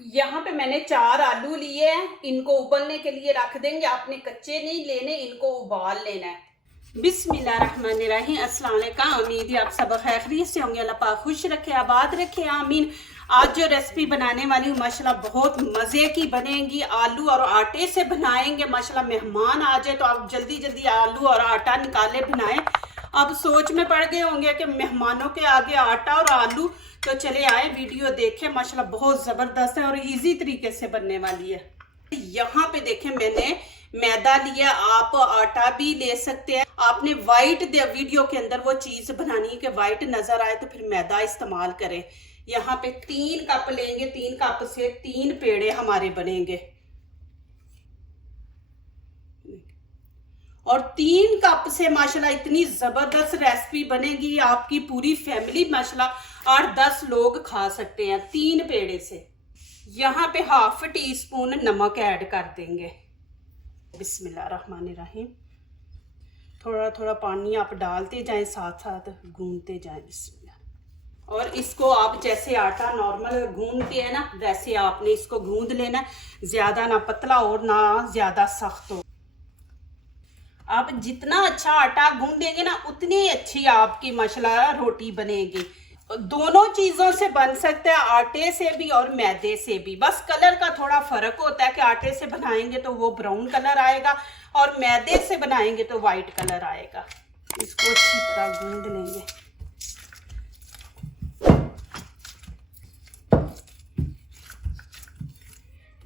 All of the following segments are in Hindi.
यहाँ पे मैंने 4 आलू लिए हैं, इनको उबलने के लिए रख देंगे। आपने कच्चे नहीं लेने, इनको उबाल लेना है। बिस्मिल्लाहिर्रहमानिर्रहीम। अस्सलाम वालेकुम। उम्मीद है आप सब खैरियत से होंगे। अल्लाह पाक खुश रखे, आबाद रखे, आमीन। आज जो रेसिपी बनाने वाली हूँ माशाल्लाह बहुत मज़े की बनेगी। आलू और आटे से बनाएंगे। माशाल्लाह मेहमान आ जाए तो आप जल्दी जल्दी आलू और आटा निकाले बनाएं। अब सोच में पड़ गए होंगे कि मेहमानों के आगे आटा और आलू, तो चले आए वीडियो देखें। माशाल्लाह बहुत ज़बरदस्त है और इजी तरीके से बनने वाली है। यहाँ पे देखें मैंने मैदा लिया, आप आटा भी ले सकते हैं। आपने वाइट वीडियो के अंदर वो चीज़ बनानी है कि वाइट नज़र आए तो फिर मैदा इस्तेमाल करें। यहाँ पे 3 कप लेंगे, 3 कप से 3 पेड़े हमारे बनेंगे और 3 कप से माशाल्लाह इतनी ज़बरदस्त रेसिपी बनेगी। आपकी पूरी फैमिली माशाल्लाह 8-10 लोग खा सकते हैं 3 पेड़े से। यहाँ पे ½ टीस्पून नमक ऐड कर देंगे। बिस्मिल्लाहिर्रहमानिर्रहीम। थोड़ा थोड़ा पानी आप डालते जाएं, साथ साथ गूंदते जाएं। बिस्मिल्लाह। और इसको आप जैसे आटा नॉर्मल गूंदते हैं ना, वैसे आपने इसको गूंद लेना। ज़्यादा ना पतला और ना ज़्यादा सख्त हो। आप जितना अच्छा आटा गूंदेंगे ना, उतनी अच्छी आपकी माशाल्लाह रोटी बनेगी। दोनों चीज़ों से बन सकता है, आटे से भी और मैदे से भी। बस कलर का थोड़ा फ़र्क होता है कि आटे से बनाएंगे तो वो ब्राउन कलर आएगा और मैदे से बनाएंगे तो वाइट कलर आएगा। इसको अच्छी तरह गूंद लेंगे।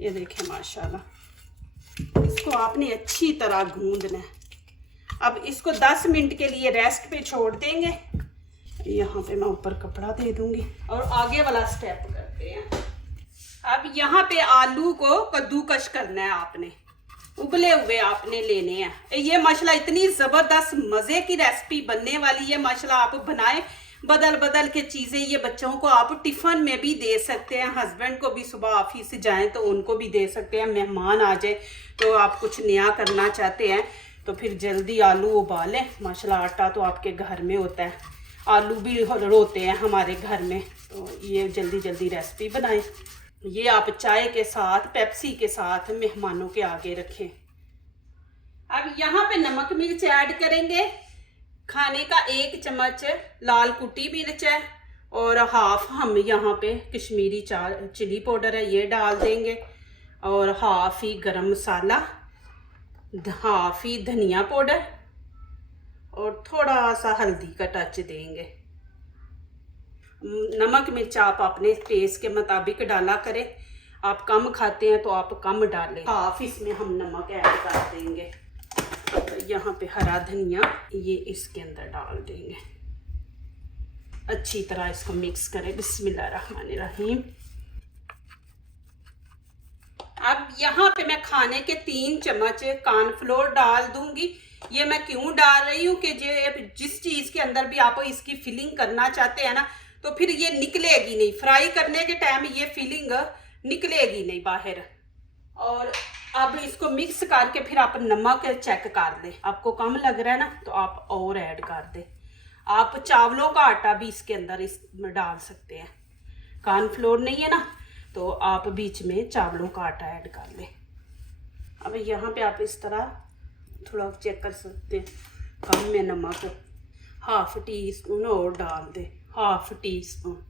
ये देखें माशाल्लाह, इसको आपने अच्छी तरह गूंदना है। अब इसको 10 मिनट के लिए रेस्ट पे छोड़ देंगे। यहाँ पे मैं ऊपर कपड़ा दे दूंगी और आगे वाला स्टेप करते हैं। अब यहाँ पे आलू को कद्दूकश करना है आपने, उबले हुए आपने लेने हैं। ये माशाल्लाह इतनी ज़बरदस्त मज़े की रेसिपी बनने वाली है। माशाल्लाह आप बनाएं बदल बदल के चीज़ें। ये बच्चों को आप टिफ़िन में भी दे सकते हैं, हस्बैंड को भी सुबह ऑफिस जाएं तो उनको भी दे सकते हैं। मेहमान आ जाए तो आप कुछ नया करना चाहते हैं तो फिर जल्दी आलू उबालें। माशाल्लाह आटा तो आपके घर में होता है, आलू भी होते हैं हमारे घर में, तो ये जल्दी जल्दी रेसिपी बनाएं। ये आप चाय के साथ, पेप्सी के साथ मेहमानों के आगे रखें। अब यहाँ पे नमक मिर्च ऐड करेंगे। खाने का 1 चम्मच लाल कुटी मिर्च है और हाफ हम यहाँ पे कश्मीरी चिली पाउडर है, ये डाल देंगे। और हाफ ही गरम मसाला, हाफ ही धनिया पाउडर और थोड़ा सा हल्दी का टच देंगे। नमक मिर्च आप अपने टेस्ट के मुताबिक डाला करें। आप कम खाते हैं तो आप कम डालें। हाफ इसमें हम नमक ऐड कर देंगे। यहाँ पे हरा धनिया ये इसके अंदर डाल देंगे। अच्छी तरह इसको मिक्स करें। बिस्मिल्लाहिर्रहमानिर्रहीम। अब यहाँ पे मैं खाने के 3 चम्मच कॉर्नफ्लोर डाल दूंगी। ये मैं क्यों डाल रही हूँ कि जिस चीज़ के अंदर भी आप इसकी फिलिंग करना चाहते हैं ना, तो फिर ये निकलेगी नहीं। फ्राई करने के टाइम ये फिलिंग निकलेगी नहीं बाहर। और अब इसको मिक्स करके फिर आप नमक चेक कर दें। आपको कम लग रहा है ना तो आप और ऐड कर दें। आप चावलों का आटा भी इसके अंदर इसमें डाल सकते हैं। कॉर्नफ्लोर नहीं है ना तो आप बीच में चावलों का आटा ऐड कर लें। अब यहाँ पे आप इस तरह थोड़ा चेक कर सकते हैं। कम में नमक ½ टीस्पून और डाल दें, ½ टीस्पून।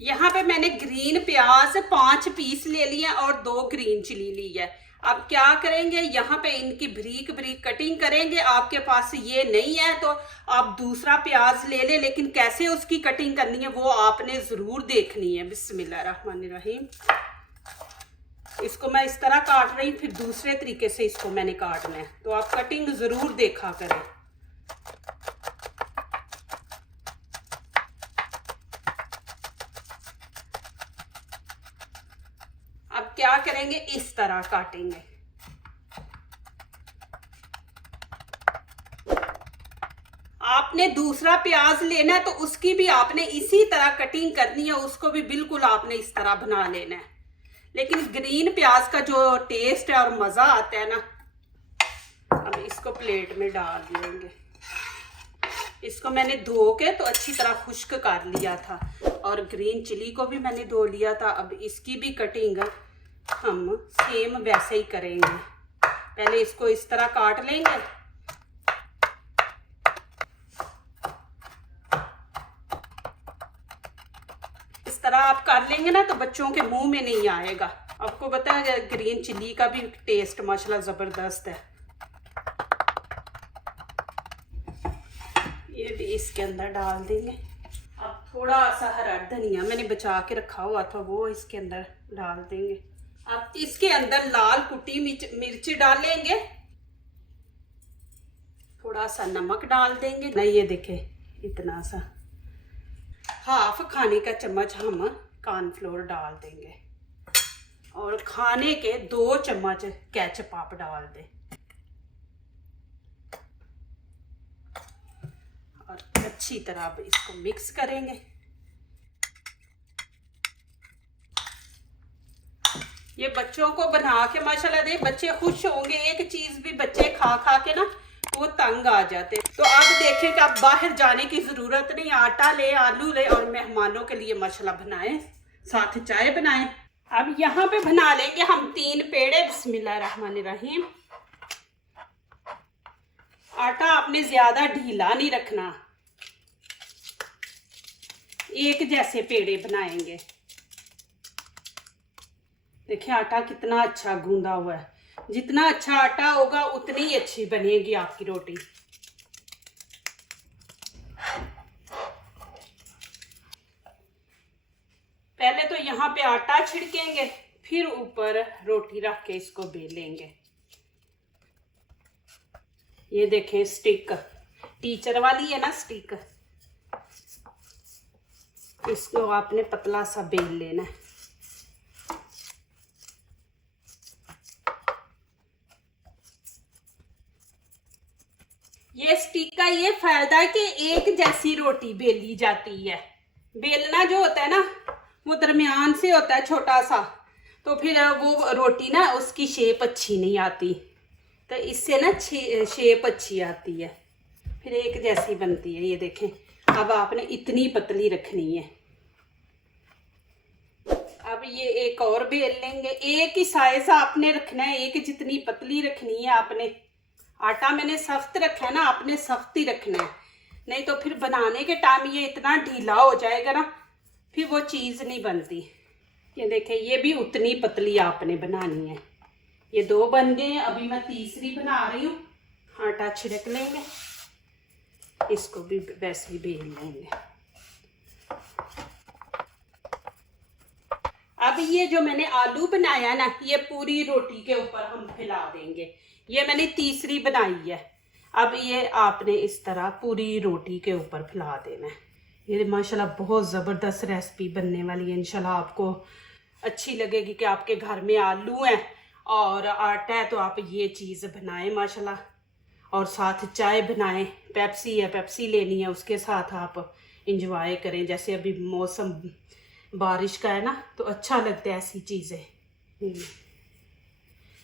यहाँ पे मैंने ग्रीन प्याज 5 पीस ले लिए और 2 ग्रीन चिली ली है। अब क्या करेंगे, यहाँ पे इनकी बारीक बारीक कटिंग करेंगे। आपके पास ये नहीं है तो आप दूसरा प्याज ले लें, लेकिन कैसे उसकी कटिंग करनी है वो आपने ज़रूर देखनी है। बिस्मिल्लाहिर्रहमानिर्रहीम। इसको मैं इस तरह काट रही हूँ, फिर दूसरे तरीके से इसको मैंने काटना है, तो आप कटिंग ज़रूर देखा करें। अब क्या करेंगे, इस तरह काटेंगे। आपने दूसरा प्याज लेना है तो उसकी भी आपने इसी तरह कटिंग करनी है, उसको भी बिल्कुल आपने इस तरह बना लेना है। लेकिन ग्रीन प्याज का जो टेस्ट है और मज़ा आता है ना, अब इसको प्लेट में डाल देंगे। इसको मैंने धो के तो अच्छी तरह खुश्क कर लिया था और ग्रीन चिली को भी मैंने धो लिया था। अब इसकी भी कटिंग हम सेम वैसे ही करेंगे। पहले इसको इस तरह काट लेंगे। इस तरह आप कर लेंगे ना तो बच्चों के मुंह में नहीं आएगा। आपको पता है ग्रीन चिली का भी टेस्ट माशाल्लाह ज़बरदस्त है। ये भी इसके अंदर डाल देंगे। अब थोड़ा सा हरा धनिया मैंने बचा के रखा हुआ था, वो इसके अंदर डाल देंगे। अब इसके अंदर लाल कुटी मिर्च डालेंगे, थोड़ा सा नमक डाल देंगे। नहीं, ये देखे इतना सा, हाफ खाने का चम्मच हम कॉर्नफ्लोर डाल देंगे और खाने के 2 चम्मच केचप आप डाल दें और अच्छी तरह अब इसको मिक्स करेंगे। ये बच्चों को बना के माशाल्लाह दे, बच्चे खुश होंगे। एक चीज भी बच्चे खा खा के ना वो तंग आ जाते। तो अब देखें कि अब बाहर जाने की जरूरत नहीं, आटा ले, आलू ले और मेहमानों के लिए माशाल्लाह बनाएं, साथ चाय बनाएं। अब यहाँ पे बना लेंगे हम 3 पेड़े। बिस्मिल्लाहिर्रहमानिर्रहीम। आटा आपने ज्यादा ढीला नहीं रखना, एक जैसे पेड़े बनाएंगे। देखिए आटा कितना अच्छा गूंदा हुआ है। जितना अच्छा आटा होगा उतनी ही अच्छी बनेगी आपकी रोटी। पहले तो यहाँ पे आटा छिड़केंगे, फिर ऊपर रोटी रख के इसको बेलेंगे। ये देखें स्टिक, टीचर वाली है ना स्टिक, इसको आपने पतला सा बेल लेना है। ये स्टिक का ये फायदा है कि एक जैसी रोटी बेली जाती है। बेलना जो होता है ना वो दरमियान से होता है छोटा सा, तो फिर वो रोटी ना उसकी शेप अच्छी नहीं आती। तो इससे ना शेप अच्छी आती है, फिर एक जैसी बनती है। ये देखें अब आपने इतनी पतली रखनी है। अब ये एक और बेल लेंगे। एक ही साइज आपने रखना है, एक जितनी पतली रखनी है आपने। आटा मैंने सख्त रखा है ना, आपने सख्त ही रखना है, नहीं तो फिर बनाने के टाइम ये इतना ढीला हो जाएगा ना, फिर वो चीज़ नहीं बनती। ये देखें ये भी उतनी पतली आपने बनानी है। ये 2 बन गए हैं, अभी मैं तीसरी बना रही हूँ। आटा छिड़क लेंगे, इसको भी वैसे ही बेल लेंगे। अब ये जो मैंने आलू बनाया ना, ये पूरी रोटी के ऊपर हम फैला देंगे। ये मैंने तीसरी बनाई है। अब ये आपने इस तरह पूरी रोटी के ऊपर फैला देना है। ये माशाल्लाह बहुत ज़बरदस्त रेसिपी बनने वाली है। इंशाल्लाह आपको अच्छी लगेगी कि आपके घर में आलू हैं और आटा है, तो आप ये चीज़ बनाएं माशाल्लाह। और साथ चाय बनाएं, पेप्सी है, पेप्सी लेनी है, उसके साथ आप इंजॉय करें। जैसे अभी मौसम बारिश का है ना, तो अच्छा लगता है ऐसी चीज़ें।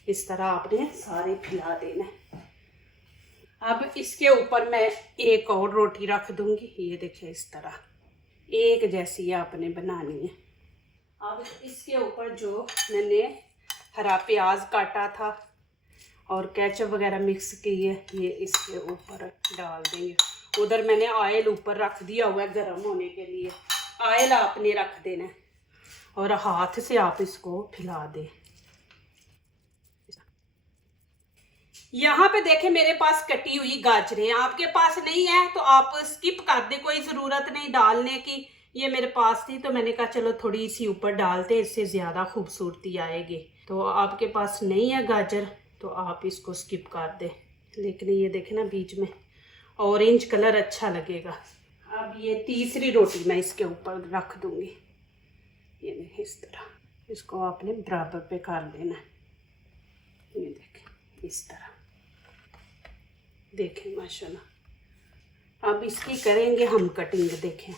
इस तरह आपने सारे फैला देना है। अब इसके ऊपर मैं एक और रोटी रख दूंगी। ये देखिए इस तरह एक जैसी आपने बनानी है। अब इसके ऊपर जो मैंने हरा प्याज काटा था और केचप वगैरह मिक्स की है, ये इसके ऊपर डाल देंगे। उधर मैंने ऑयल ऊपर रख दिया हुआ है गर्म होने के लिए। ऑयल आपने रख देना है और हाथ से आप इसको फैला दें। यहाँ पे देखें मेरे पास कटी हुई गाजरें, आपके पास नहीं है तो आप स्किप कर दे, कोई ज़रूरत नहीं डालने की। ये मेरे पास थी तो मैंने कहा चलो थोड़ी सी ऊपर डालते, इससे ज़्यादा खूबसूरती आएगी। तो आपके पास नहीं है गाजर तो आप इसको स्किप कर दे। लेकिन ये देखें ना बीच में ऑरेंज कलर अच्छा लगेगा। अब ये तीसरी रोटी मैं इसके ऊपर रख दूँगी। ये देखें इस तरह इसको आपने बराबर पे कर लेना है। ये देखें इस तरह, देखें माशाल्लाह। अब इसकी करेंगे हम कटिंग। देखें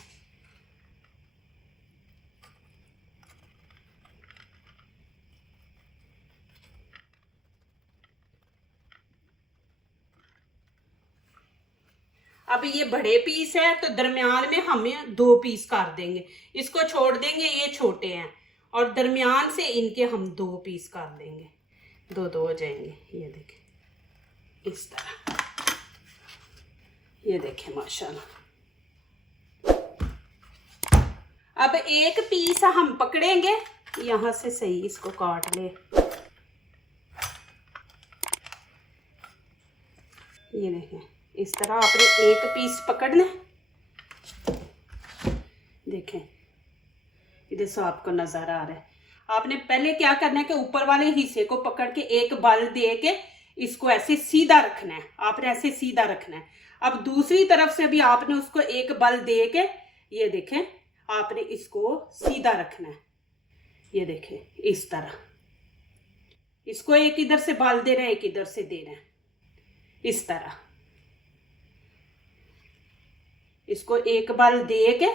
अब ये बड़े पीस है तो दरमियान में हम 2 पीस कर देंगे, इसको छोड़ देंगे, ये छोटे हैं और दरमियान से इनके हम 2 पीस कर देंगे, 2 हो जाएंगे। ये देखें इस तरह, ये देखें माशाल्लाह। अब एक पीस हम पकड़ेंगे, यहाँ से सही इसको काट ले, ये देखें इस तरह आपने एक पीस पकड़ना है। देखें इधर से आपको नजर आ रहा है। आपने पहले क्या करना है कि ऊपर वाले हिस्से को पकड़ के एक बल दे के इसको ऐसे सीधा रखना है, आपने ऐसे सीधा रखना है। अब दूसरी तरफ से भी आपने उसको एक बल दे के, ये देखें आपने इसको सीधा रखना है, ये देखें इस तरह। इसको एक इधर से बल दे रहे हैं, एक इधर से दे रहे हैं, इस तरह। इसको एक बल दे के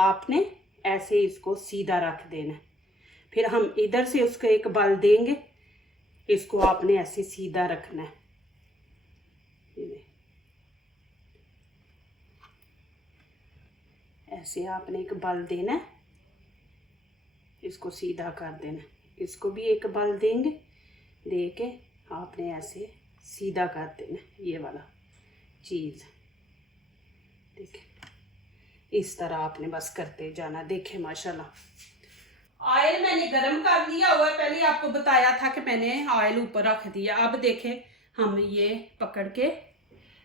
आपने ऐसे इसको सीधा रख देना है। फिर हम इधर से उसको एक बल देंगे, इसको आपने ऐसे सीधा रखना है। ऐसे आपने एक बल देना है, इसको सीधा कर देना है। इसको भी एक बल देंगे, दे के आपने ऐसे सीधा कर देना, ये वाला चीज़। देखें इस तरह आपने बस करते जाना। देखें माशाल्लाह ऑयल मैंने गरम कर लिया हुआ है, पहले आपको बताया था कि मैंने ऑयल ऊपर रख दिया। अब देखें हम ये पकड़ के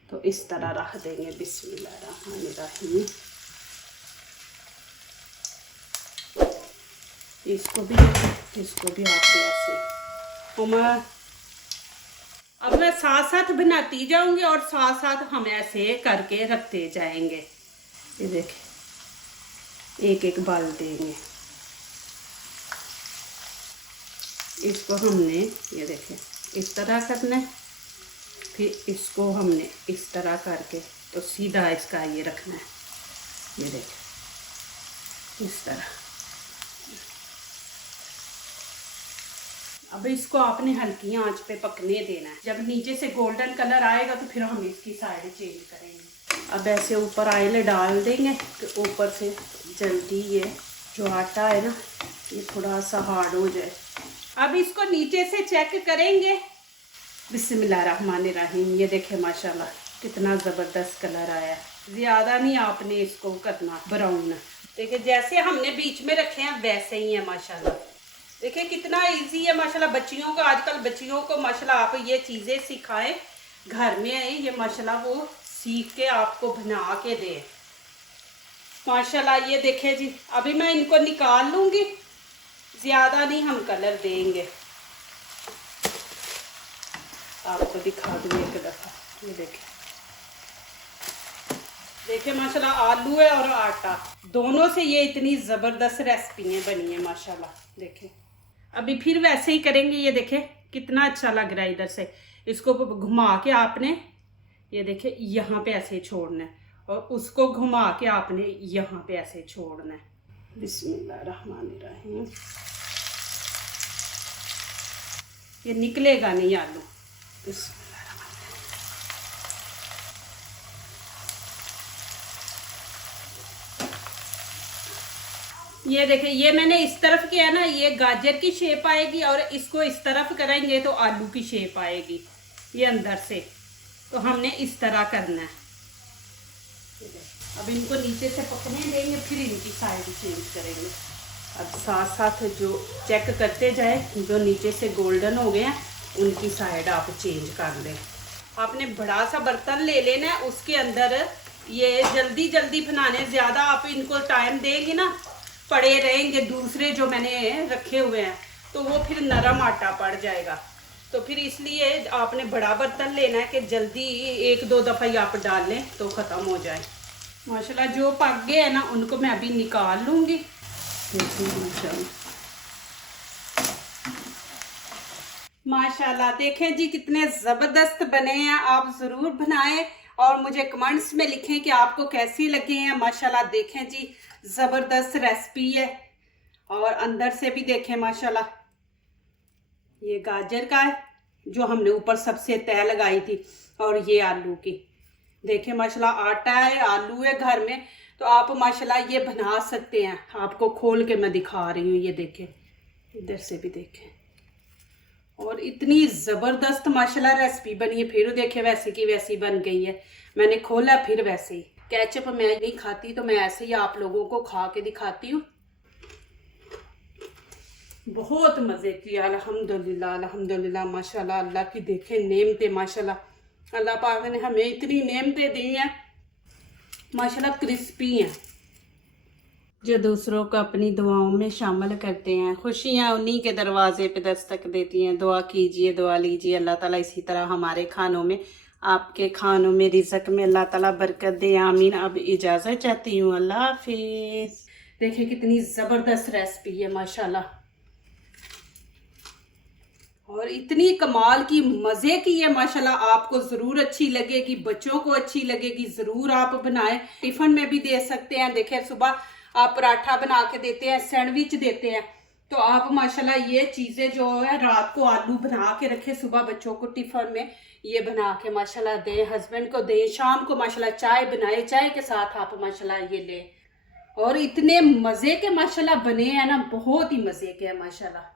तो इस तरह रख देंगे। बिस्मिल्लाहिर्रहमानिर्रहीम। इसको भी आप ऐसे उमर। अब मैं साथ साथ बनाती जाऊंगी और साथ साथ हम ऐसे करके रखते जाएंगे। ये देखें एक एक बाल देंगे, इसको हमने ये देखें इस तरह करना है, फिर इसको हमने इस तरह करके तो सीधा इसका ये रखना है। ये देखें इस तरह। अब इसको आपने हल्की आंच पे पकने देना है। जब नीचे से गोल्डन कलर आएगा तो फिर हम इसकी साइड चेंज करेंगे। अब ऐसे ऊपर ऑयल डाल देंगे कि ऊपर से जल्दी ये जो आटा है ना ये थोड़ा सा हार्ड हो जाए। अब इसको नीचे से चेक करेंगे। बिस्मिल्लाहिर्रहमानिर्रहीम। ये देखें माशाल्लाह कितना ज़बरदस्त कलर आया। ज़्यादा नहीं आपने इसको करना ब्राउन। देखिए जैसे हमने बीच में रखे हैं वैसे ही है माशाल्लाह। देखिए कितना इजी है माशाल्लाह। बच्चियों को आजकल बच्चियों को माशाल्लाह आप ये चीज़ें सिखाएं घर में, ये माशाल्लाह वो सीख के आपको बना के दे माशाल्लाह। ये देखें जी अभी मैं इनको निकाल लूँगी, ज़्यादा नहीं हम कलर देंगे। आपको दिखा दूँ एक दफ़ा। ये देखें माशाल्लाह आलू है और आटा दोनों से ये इतनी ज़बरदस्त रेसिपियाँ बनी है माशाल्लाह। देखें अभी फिर वैसे ही करेंगे। ये देखें कितना अच्छा लग रहा है। इधर से इसको घुमा के आपने ये देखें यहाँ पे ऐसे छोड़ना है और उसको घुमा के आपने यहाँ पे ऐसे छोड़ना है। बिस्मिल्लाहिर्रहमानिर्रहीम। ये निकलेगा नहीं आलू। ये देखें ये मैंने इस तरफ किया ना, ये गाजर की शेप आएगी और इसको इस तरफ करेंगे तो आलू की शेप आएगी। ये अंदर से तो हमने इस तरह करना है। अब इनको नीचे से पकने देंगे, फिर इनकी साइड चेंज करेंगे। अब साथ साथ जो चेक करते जाए, जो नीचे से गोल्डन हो गए हैं उनकी साइड आप चेंज कर लें। आपने बड़ा सा बर्तन ले लेना है, उसके अंदर ये जल्दी जल्दी बनाने। ज़्यादा आप इनको टाइम देंगे ना पड़े रहेंगे दूसरे जो मैंने रखे हुए हैं तो वो फिर नरम आटा पड़ जाएगा। तो फिर इसलिए आपने बड़ा बर्तन लेना है कि जल्दी 1-2 दफ़ा ही आप डाल लें तो ख़त्म हो जाए माशाल्लाह। जो पक गए हैं ना उनको मैं अभी निकाल लूँगी। माशाल्लाह देखें जी कितने ज़बरदस्त बने हैं। आप ज़रूर बनाएं और मुझे कमेंट्स में लिखें कि आपको कैसी लगे हैं। माशाल्लाह देखें जी ज़बरदस्त रेसिपी है। और अंदर से भी देखें माशाल्लाह ये गाजर का है जो हमने ऊपर सबसे तय लगाई थी और ये आलू की। देखिए माशाल्लाह आटा है, आलू है घर में, तो आप माशाल्लाह ये बना सकते हैं। आपको खोल के मैं दिखा रही हूँ, ये देखें, इधर से भी देखें। और इतनी ज़बरदस्त माशाल्लाह रेसिपी बनी है। फिर देखे वैसी की वैसी बन गई है। मैंने खोला फिर वैसे ही। केचप मैं नहीं खाती, तो मैं ऐसे ही आप लोगों को खा के दिखाती हूँ। बहुत मज़े की, अल्हम्दुलिल्लाह अल्हम्दुलिल्लाह माशाल्लाह। अल्लाह की देखे नेमतें माशाल्लाह। अल्लाह पाक ने हमें इतनी नेमतें दी हैं माशाल्लाह, क्रिस्पी हैं। जो दूसरों को अपनी दुआओं में शामिल करते हैं, खुशियाँ उन्हीं के दरवाजे पे दस्तक देती हैं। दुआ कीजिए, दुआ लीजिए, अल्लाह ताला इसी तरह हमारे खानों में, आपके खानों में, रिज़्क़ में अल्लाह ताला बरकत दे, आमीन। अब इजाज़त चाहती हूँ, अल्लाह हाफिज़। देखिए कितनी ज़बरदस्त रेसिपी है माशाल्लाह, और इतनी कमाल की, मज़े की है माशाल्लाह। आपको ज़रूर अच्छी लगेगी, बच्चों को अच्छी लगेगी। ज़रूर आप बनाएं, टिफ़िन में भी दे सकते हैं। देखिए सुबह आप पराठा बना के देते हैं, सैंडविच देते हैं, तो आप माशाल्लाह ये चीज़ें जो है, रात को आलू बना के रखें, सुबह बच्चों को टिफ़िन में ये बना के माशाल्लाह दें, हस्बैंड को दें। शाम को माशाल्लाह चाय बनाए, चाय के साथ आप माशाल्लाह ये लें। और इतने मज़े के माशाल्लाह बने हैं ना, बहुत ही मज़े के हैं माशाल्लाह।